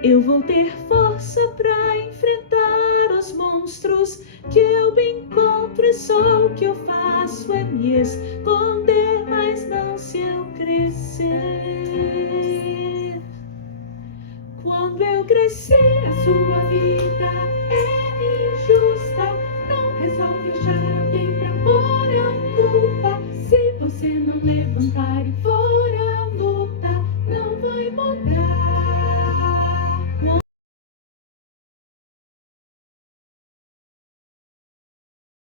Eu vou ter força pra enfrentar os monstros que eu encontro, e só o que eu faço é me esconder, mas não se eu crescer. Quando eu crescer, A sua vida é injusta, não resolve achar alguém pra pôr a culpa. Se você não levantar